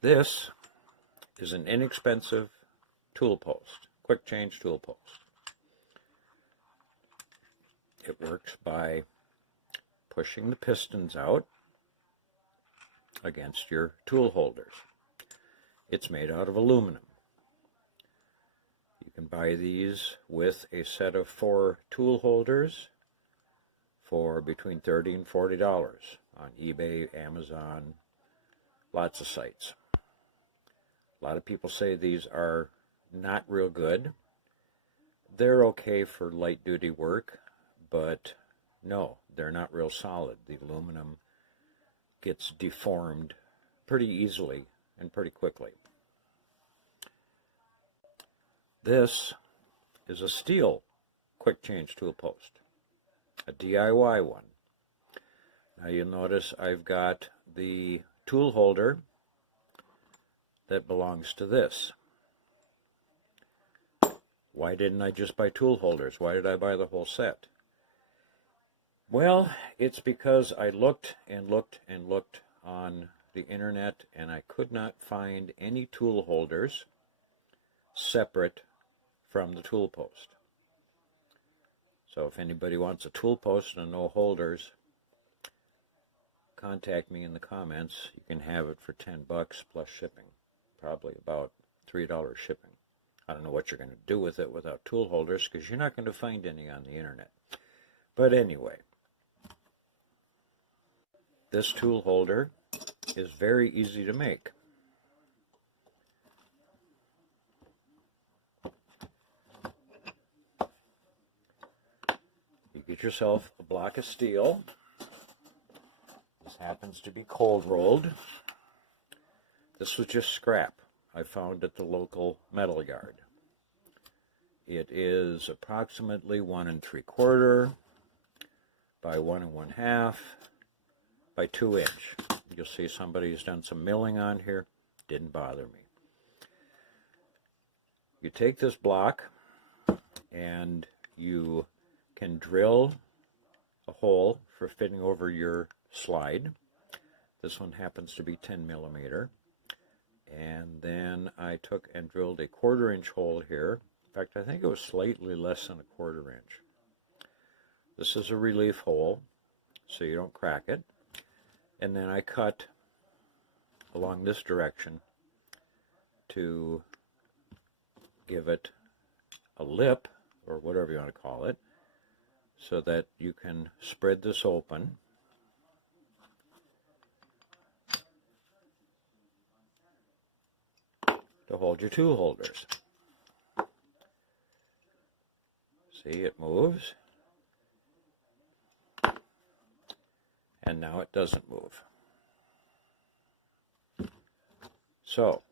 This is an inexpensive tool post, quick change tool post. It works by pushing the pistons out against your tool holders. It's made out of aluminum. You can buy these with a set of 4 tool holders for between $30 and $40 on eBay, Amazon, lots of sites. A lot of people say these are not real good. They're okay for light duty work, but no, they're not real solid. The aluminum gets deformed pretty easily and pretty quickly. This is a steel quick change tool post, a DIY one. Now you'll notice I've got the tool holder that belongs to this. Why didn't I just buy tool holders? Why did I buy the whole set? Well, it's because I looked and looked and looked on the internet and I could not find any tool holders separate from the tool post. So if anybody wants a tool post and no holders, contact me in the comments. You can have it for $10 plus shipping, probably about $3 shipping. I don't know what you're going to do with it without tool holders because you're not going to find any on the internet. But anyway, this tool holder is very easy to make. You get yourself a block of steel. This happens to be cold rolled. This was just scrap I found at the local metal yard. It is approximately 1 3/4 by 1 1/2 by 2 inch. You'll see somebody's done some milling on here. Didn't bother me. You take this block and you can drill a hole for fitting over your slide. This one happens to be 10 millimeter. And then I took and drilled a 1/4 inch hole here. In fact, I think it was slightly less than a 1/4 inch. This is a relief hole, so you don't crack it. And then I cut along this direction to give it a lip, or whatever you want to call it, so that you can spread this open. To hold your tool holders. See, it moves. And now it doesn't move. So,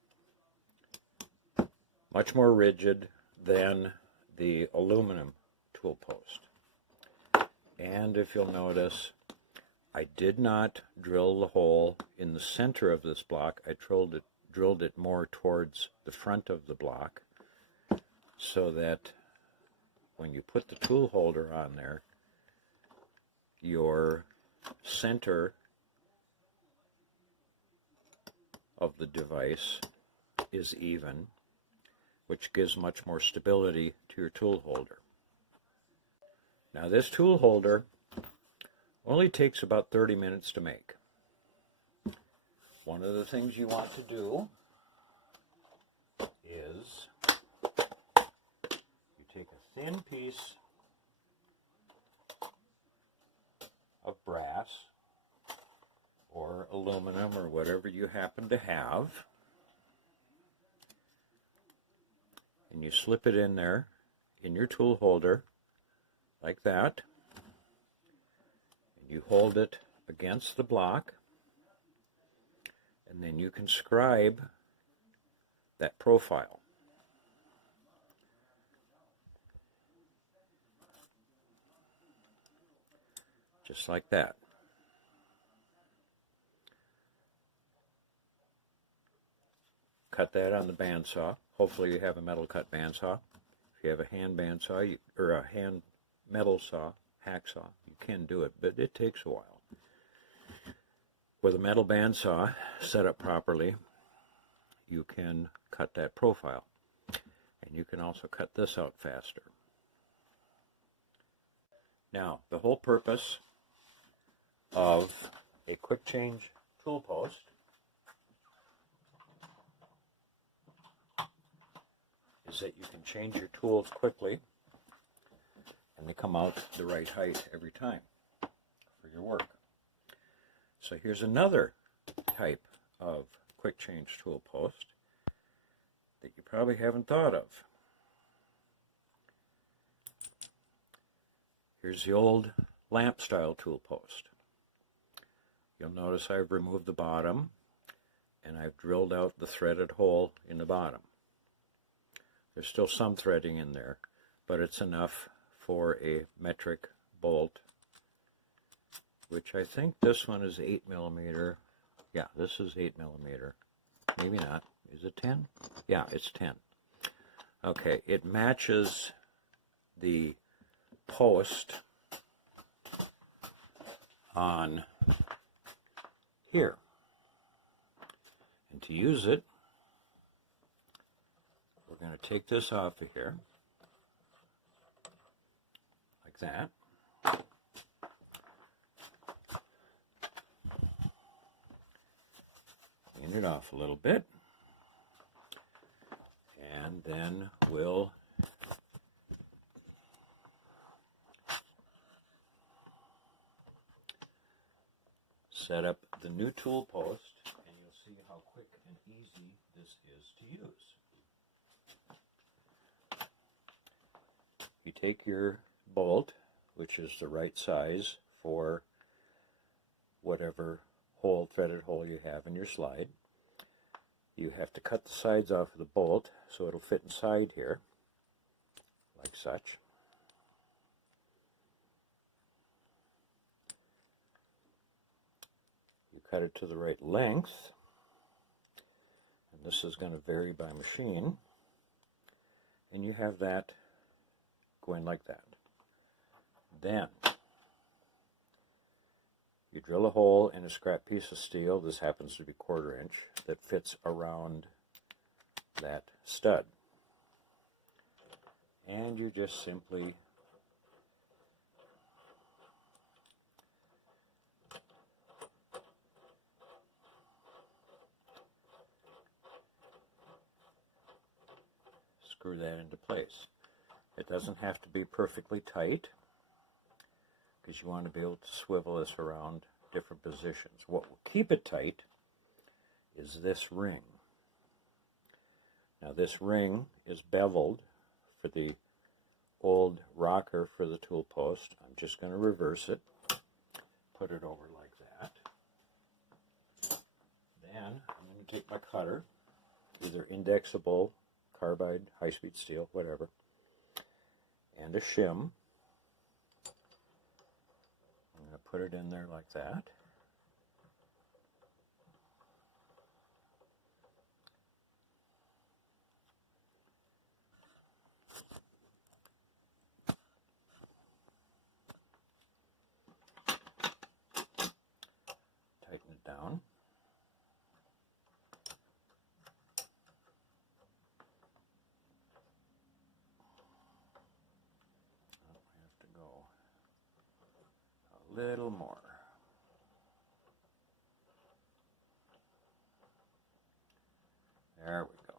much more rigid than the aluminum tool post. And if you'll notice, I did not drill the hole in the center of this block. I drilled it more towards the front of the block so that when you put the tool holder on there, your center of the device is even, which gives much more stability to your tool holder. Now this tool holder only takes about 30 minutes to make. One of the things you want to do is you take a thin piece of brass or aluminum or whatever you happen to have, and you slip it in there in your tool holder like that, and you hold it against the block. And then you can scribe that profile. Just like that. Cut that on the bandsaw. Hopefully you have a metal cut bandsaw. If you have a hand bandsaw or a hand metal saw, hacksaw, you can do it, but it takes a while. With a metal bandsaw set up properly, you can cut that profile. And you can also cut this out faster. Now, the whole purpose of a quick change tool post is that you can change your tools quickly and they come out the right height every time for your work. So here's another type of quick change tool post that you probably haven't thought of. Here's the old lamp style tool post. You'll notice I've removed the bottom and I've drilled out the threaded hole in the bottom. There's still some threading in there, but it's enough for a metric bolt, which I think this one is 8mm. Yeah, this is 8mm. Maybe not. Is it 10? Yeah, it's 10. Okay, it matches the post on here. And to use it, we're going to take this off of here, like that. Clean it off a little bit. And then we'll set up the new tool post, and you'll see how quick and easy this is to use. You take your bolt, which is the right size for whatever hole, threaded hole you have in your slide. You have to cut the sides off of the bolt so it'll fit inside here, like such. You cut it to the right length, and this is going to vary by machine, and you have that going like that. Then you drill a hole in a scrap piece of steel, this happens to be 1/4 inch, that fits around that stud. And you just simply screw that into place. It doesn't have to be perfectly tight, because you want to be able to swivel this around different positions. What will keep it tight is this ring. Now this ring is beveled for the old rocker for the tool post. I'm just going to reverse it, put it over like that. Then I'm going to take my cutter, either indexable, carbide, high-speed steel, whatever, and a shim. I'm going to put it in there like that. Tighten it down. Little more. There we go.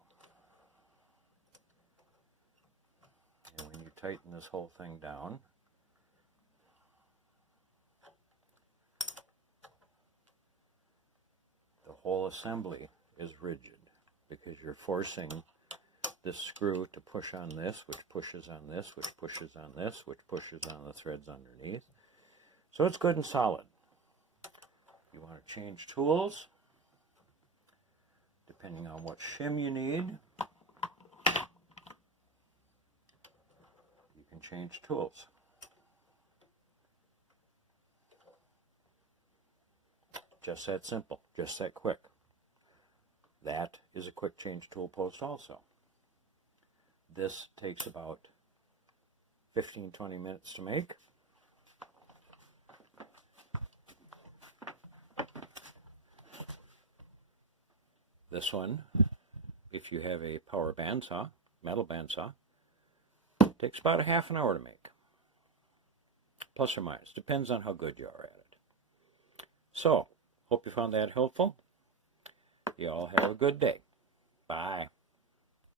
And when you tighten this whole thing down, the whole assembly is rigid because you're forcing this screw to push on this, which pushes on this, which pushes on this, which pushes on the threads underneath. So it's good and solid. You want to change tools, depending on what shim you need, you can change tools. Just that simple, just that quick. That is a quick change tool post also. This takes about 15-20 minutes to make. This one if you have a power bandsaw, metal bandsaw, it takes about a half an hour to make. Plus or minus. Depends on how good you are at it. So, hope you found that helpful. You all have a good day. Bye.